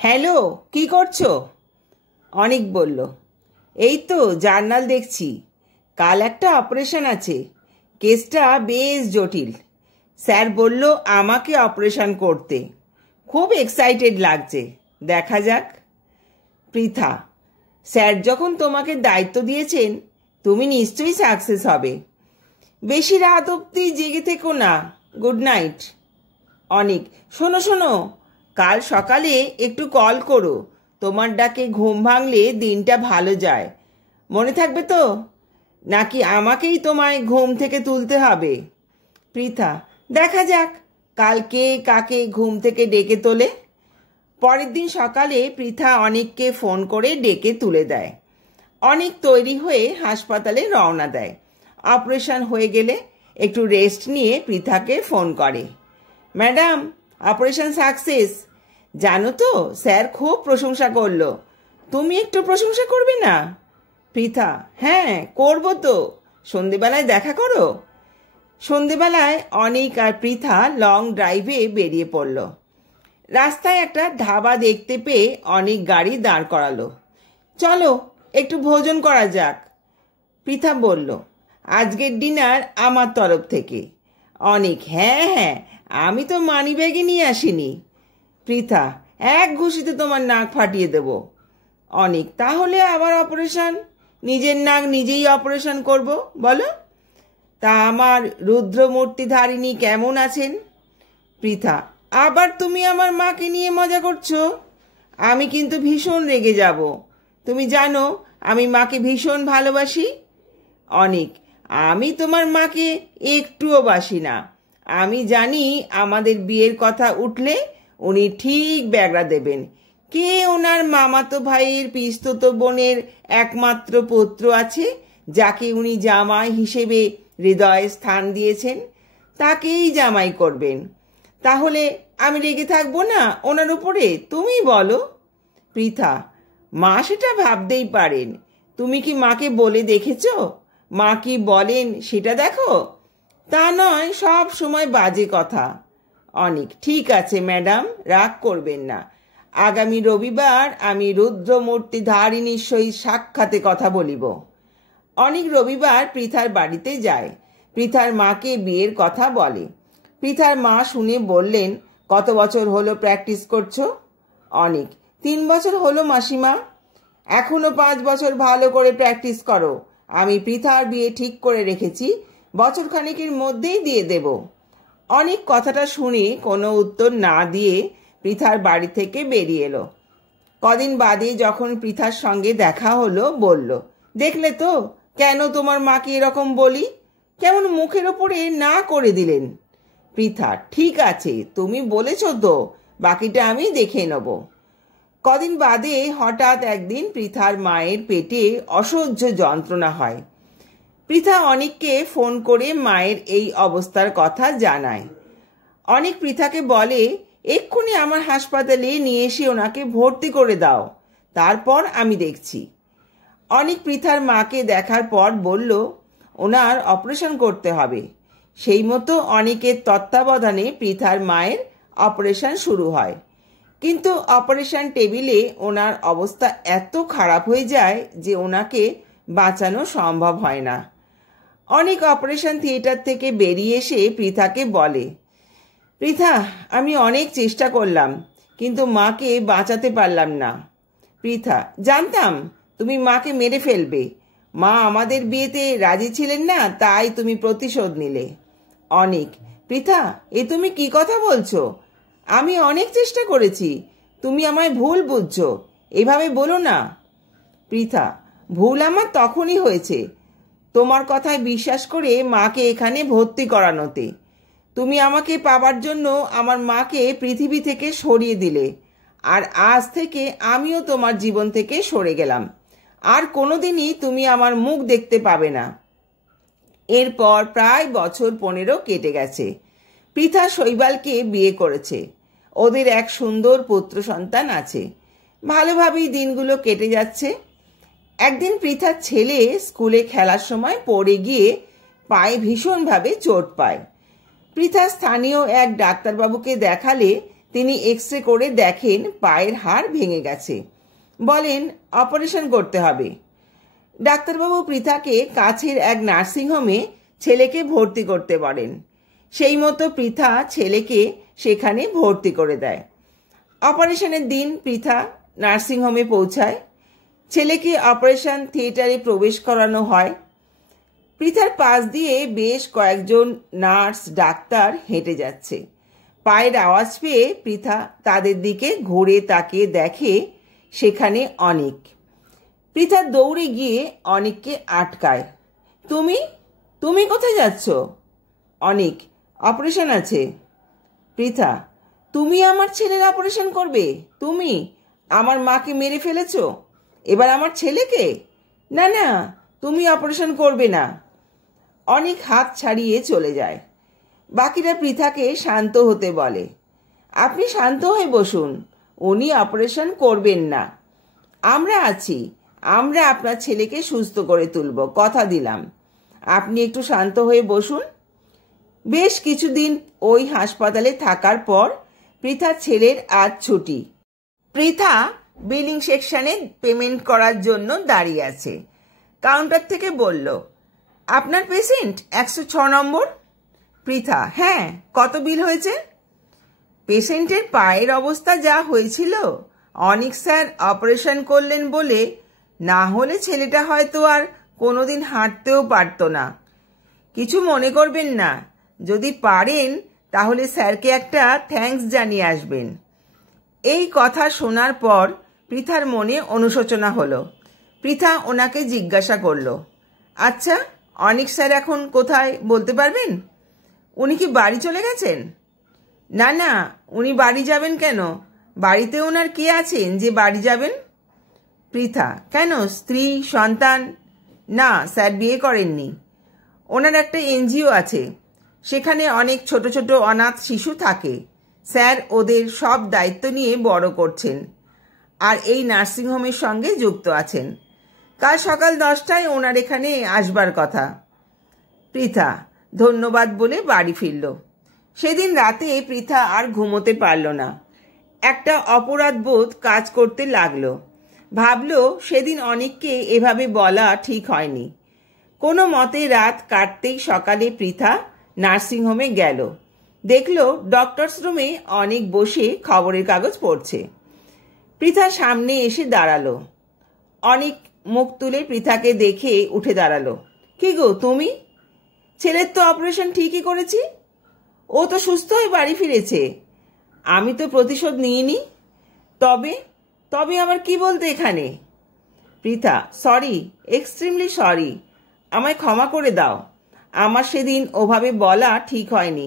Hello, কি করছো? অনিক বলল, এই তো জার্নাল দেখছি। কাল একটা অপারেশন আছে, কেসটা বেশ জটিল। স্যার বলল আমাকে অপারেশন করতে। খুব এক্সাইটেড লাগছে, দেখা যাক। পৃথা, স্যার যখন তোমাকে দায়িত্ব দিয়েছেন তুমি নিশ্চয়ই সাকসেস হবে। বেশি রাত অবধি জেগে থেকো না। Good night. অনিক, শোনো শোনো, কাল সকালে একটু কল করো। তোমার ডাকে ঘুম ভাঙলে দিনটা ভালো যায়। মনে থাকবে তো? নাকি আমাকেই তোমায় ঘুম থেকে তুলতে হবে? পৃথা, দেখা যাক কাল কে কাকে ঘুম থেকে ডেকে তোলে। পরের দিন সকালে পৃথা অনিককে ফোন করে ডেকে তুলে দেয়। অনিক তৈরি হয়ে হাসপাতালে রওনা দেয়। অপারেশন হয়ে গেলে একটু রেস্ট নিয়ে পৃথাকে ফোন করে। Madam, operation success. জানো তো, স্যার খুব প্রশংসা করলো। তুমি একটু প্রশংসা করবে না? পৃথা, হ্যাঁ করব তো। সন্ধেবেলায় দেখা করো। সন্ধেবেলায় অনিক আর পৃথা লং ড্রাইভে বেরিয়ে পড়ল। রাস্তায় একটা ধাবা দেখতে পেয়ে অনিক গাড়ি দাঁড় করালো। চলো একটু ভোজন করা যাক। পৃথা বলল, আজকের ডিনার আমার তরফ থেকে। অনিক, হ্যাঁ হ্যাঁ, আমি তো মানিব্যাগে নিয়ে আসিনি। পৃথা, এক ঘুষিতে তোমার নাক ফাটিয়ে দেব। অনিক, তাহলে আবার অপারেশন? নিজের নাক নিজেই অপারেশন করব বলো? তা আমার রুদ্রমূর্তিধারিণী কেমন আছেন? পৃথা, আবার তুমি আমার মাকে নিয়ে মজা করছো? আমি কিন্তু ভীষণ রেগে যাব। তুমি জানো আমি মাকে ভীষণ ভালোবাসি। অনিক, আমি তোমার মাকে একটুও বাসি না। আমি জানি আমাদের বিয়ের কথা উঠলে উনি ঠিক ব্যাগড়া দেবেন। কে ওনার মামাতো ভাইয়ের পিস্তত বোনের একমাত্র পুত্র আছে যাকে উনি জামাই হিসেবে হৃদয়ে স্থান দিয়েছেন, তাকেই জামাই করবেন। তাহলে আমি রেগে থাকবো না ওনার উপরে? তুমি বলো। পৃথা, মা সেটা ভাবতেই পারেন। তুমি কি মাকে বলে দেখেছো? মা কি বলেন সেটা দেখো। তা নয় সব সময় বাজে কথা। অনিক, ঠিক আছে ম্যাডাম, রাগ করবেন না। আগামী রবিবার আমি রুদ্রমূর্তিধারিণীর সহিত সাক্ষাতে কথা বলিব। অনিক রবিবার পৃথার বাড়িতে যায়। পৃথার মাকে বিয়ের কথা বলে। পৃথার মা শুনে বললেন, কত বছর হলো প্র্যাকটিস করছো? অনিক, 3 বছর হলো মাসিমা। এখনো 5 বছর ভালো করে প্র্যাকটিস করো। আমি পৃথার বিয়ে ঠিক করে রেখেছি, বছরখানেকের মধ্যেই দিয়ে দেব। অনিক কথাটা শুনে কোনো উত্তর না দিয়ে পৃথার বাড়ি থেকে বেরিয়ে এলো। কদিন বাদে যখন পৃথার সঙ্গে দেখা হলো বলল, দেখলে তো কেন তোমার মাকে এরকম বলি? কেমন মুখের ওপরে না করে দিলেন। পৃথা, ঠিক আছে তুমি বলেছ তো, বাকিটা আমি দেখে নেব। কদিন বাদে হঠাৎ একদিন পৃথার মায়ের পেটে অসহ্য যন্ত্রণা হয়। পৃথা অনিককে ফোন করে মায়ের এই অবস্থার কথা জানায়। অনিক পৃথাকে বলে, এক্ষুনি আমার হাসপাতালে নিয়ে এসে ওনাকে ভর্তি করে দাও, তারপর আমি দেখছি। অনিক পৃথার মাকে দেখার পর বলল, ওনার অপারেশন করতে হবে। সেই মতো অনিকের তত্ত্বাবধানে পৃথার মায়ের অপারেশন শুরু হয়। কিন্তু অপারেশন টেবিলে ওনার অবস্থা এত খারাপ হয়ে যায় যে ওনাকে বাঁচানো সম্ভব হয় না। অনিক অপারেশন থিয়েটার থেকে বেরিয়ে এসে পৃথাকে বলে, পৃথা, আমি অনেক চেষ্টা করলাম কিন্তু মাকে বাঁচাতে পারলাম না। পৃথা, জানতাম তুমি মাকে মেরে ফেলবে। মা আমাদের বিয়েতে রাজি ছিলেন না, তাই তুমি প্রতিশোধ নিলে। অনিক, পৃথা, এ তুমি কি কথা বলছো? আমি অনেক চেষ্টা করেছি, তুমি আমায় ভুল বুঝছো, এভাবে বলো না। পৃথা, ভুল আমার তখনই হয়েছে তোমার কথায় বিশ্বাস করে মাকে এখানে ভর্তি করানোতে। তুমি আমাকে পাবার জন্য আমার মাকে পৃথিবী থেকে সরিয়ে দিলে, আর আজ থেকে আমিও তোমার জীবন থেকে সরে গেলাম। আর কোনোদিনই তুমি আমার মুখ দেখতে পাবে না। এরপর প্রায় বছর 15 কেটে গেছে। পৃথা শৈবালকে বিয়ে করেছে। ওদের এক সুন্দর পুত্র সন্তান আছে। ভালোভাবেই দিনগুলো কেটে যাচ্ছে। একদিন পৃথার ছেলে স্কুলে খেলার সময় পড়ে গিয়ে পায়ে ভীষণভাবে চোট পায়। পৃথা স্থানীয় এক ডাক্তারবাবুকে দেখালে তিনি এক্স রে করে দেখেন পায়ের হাড় ভেঙে গেছে। বলেন অপারেশন করতে হবে। ডাক্তারবাবু পৃথাকে কাছের এক নার্সিংহোমে ছেলেকে ভর্তি করতে বলেন। সেই মতো পৃথা ছেলেকে সেখানে ভর্তি করে দেয়। অপারেশনের দিন পৃথা নার্সিংহোমে পৌঁছায়। ছেলেকে অপারেশন থিয়েটারে প্রবেশ করানো হয়। পৃথার পাশ দিয়ে বেশ কয়েকজন নার্স ডাক্তার হেঁটে যাচ্ছে। পায়ের আওয়াজ পেয়ে পৃথা তাদের দিকে ঘুরে তাকিয়ে দেখে সেখানে অনিক। পৃথা দৌড়ে গিয়ে অনিককে আটকায়। তুমি তুমি কোথায় যাচ্ছ? অনিক, অপারেশন আছে। পৃথা, তুমি আমার ছেলের অপারেশন করবে? তুমি আমার মাকে মেরে ফেলেছ, এবার আমার ছেলেকে? না না, তুমি অপারেশন করবে না। অনিক হাত ছাড়িয়ে চলে যায়। বাকিরা পৃথাকে শান্ত হতে বলে। আপনি শান্ত হয়ে বসুন, উনি অপারেশন করবেন না। আমরা আছি, আমরা আপনার ছেলেকে সুস্থ করে তুলব, কথা দিলাম। আপনি একটু শান্ত হয়ে বসুন। বেশ কিছুদিন ওই হাসপাতালে থাকার পর পৃথার ছেলের আজ ছুটি। পৃথা বিলিং সেকশনে পেমেন্ট করার জন্য দাঁড়িয়ে আছে। কাউন্টার থেকে বলল, আপনার পেশেন্ট 106 নম্বর। পৃথা, হ্যাঁ, কত বিল হয়েছে? পেশেন্টের পায়ের অবস্থা যা হয়েছিল, অনিক স্যার অপারেশন করলেন বলে, না হলে ছেলেটা হয়তো আর কোনোদিন হাঁটতেও পারত না। কিছু মনে করবেন না, যদি পারেন তাহলে স্যারকে একটা থ্যাঙ্কস জানিয়ে আসবেন। এই কথা শোনার পর পৃথার মনে অনুশোচনা হলো। পৃথা ওনাকে জিজ্ঞাসা করল, আচ্ছা অনিক স্যার এখন কোথায় বলতে পারবেন? উনি কি বাড়ি চলে গেছেন? না না, উনি বাড়ি যাবেন কেন? বাড়িতে ওনার কে আছেন যে বাড়ি যাবেন? পৃথা, কেন, স্ত্রী সন্তান? না, স্যার বিয়ে করেননি। ওনার একটা এনজিও আছে, সেখানে অনেক ছোট ছোট অনাথ শিশু থাকে। স্যার ওদের সব দায়িত্ব নিয়ে বড় করছেন, আর এই নার্সিংহোমের সঙ্গে যুক্ত আছেন। কাল সকাল 10টায় ওনার এখানে আসবার কথা। পৃথা ধন্যবাদ বলে বাড়ি ফিরল। সেদিন রাতে পৃথা আর ঘুমোতে পারল না। একটা অপরাধ বোধ কাজ করতে লাগলো। ভাবল সেদিন অনিককে এভাবে বলা ঠিক হয়নি। কোনো মতে রাত কাটতেই সকালে পৃথা নার্সিংহোমে গেল। দেখল ডক্টরস রুমে অনিক বসে খবরের কাগজ পড়ছে। পৃথা সামনে এসে দাঁড়ালো। অনিক মুখ তুলে পৃথাকে দেখে উঠে দাঁড়ালো। কি গো তুমি? ছেলের তো অপারেশন ঠিকই করেছি, ও তো সুস্থ হয়ে বাড়ি ফিরেছে। আমি তো প্রতিশোধ নিইনি। তবে তবে আমার কি বলতে এখানে? পৃথা, সরি, এক্সট্রিমলি সরি, আমায় ক্ষমা করে দাও। আমার সেদিন ওভাবে বলা ঠিক হয়নি।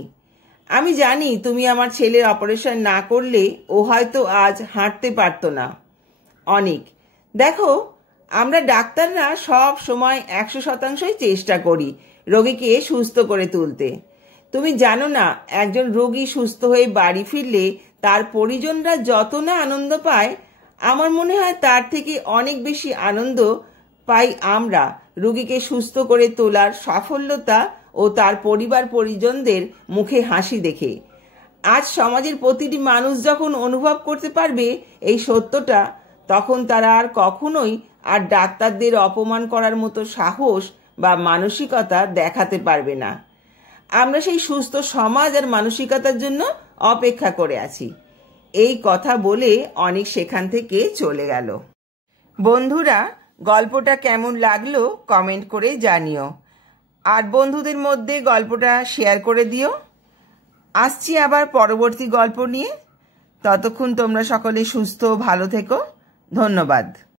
আমি জানি তুমি আমার ছেলের অপারেশন না করলে ও হয়তো আজ হাঁটতে পারতো না। অনিক, দেখো, আমরা ডাক্তাররা সব সময় 100% চেষ্টা করি রোগীকে সুস্থ করে তুলতে। তুমি জানো না, একজন রোগী সুস্থ হয়ে বাড়ি ফিরলে তার পরিজনরা যত না আনন্দ পায়, আমার মনে হয় তার থেকে অনেক বেশি আনন্দ পাই আমরা রোগীকে সুস্থ করে তোলার সাফল্যতা ও তার পরিবার পরিজনদের মুখে হাসি দেখে। আজ সমাজের প্রতিটি মানুষ যখন অনুভব করতে পারবে এই সত্যটা, তখন তারা আর কখনোই আর ডাক্তারদের অপমান করার মতো সাহস বা মানসিকতা দেখাতে পারবে না। আমরা সেই সুস্থ সমাজ আর মানসিকতার জন্য অপেক্ষা করে আছি। এই কথা বলে অনিক সেখান থেকে চলে গেল। বন্ধুরা, গল্পটা কেমন লাগলো কমেন্ট করে জানিও, আর বন্ধুদের মধ্যে গল্পটা শেয়ার করে দিও। আসছি আবার পরবর্তী গল্প নিয়ে। ততক্ষণ তোমরা সকলে সুস্থ ভালো থেকো। ধন্যবাদ।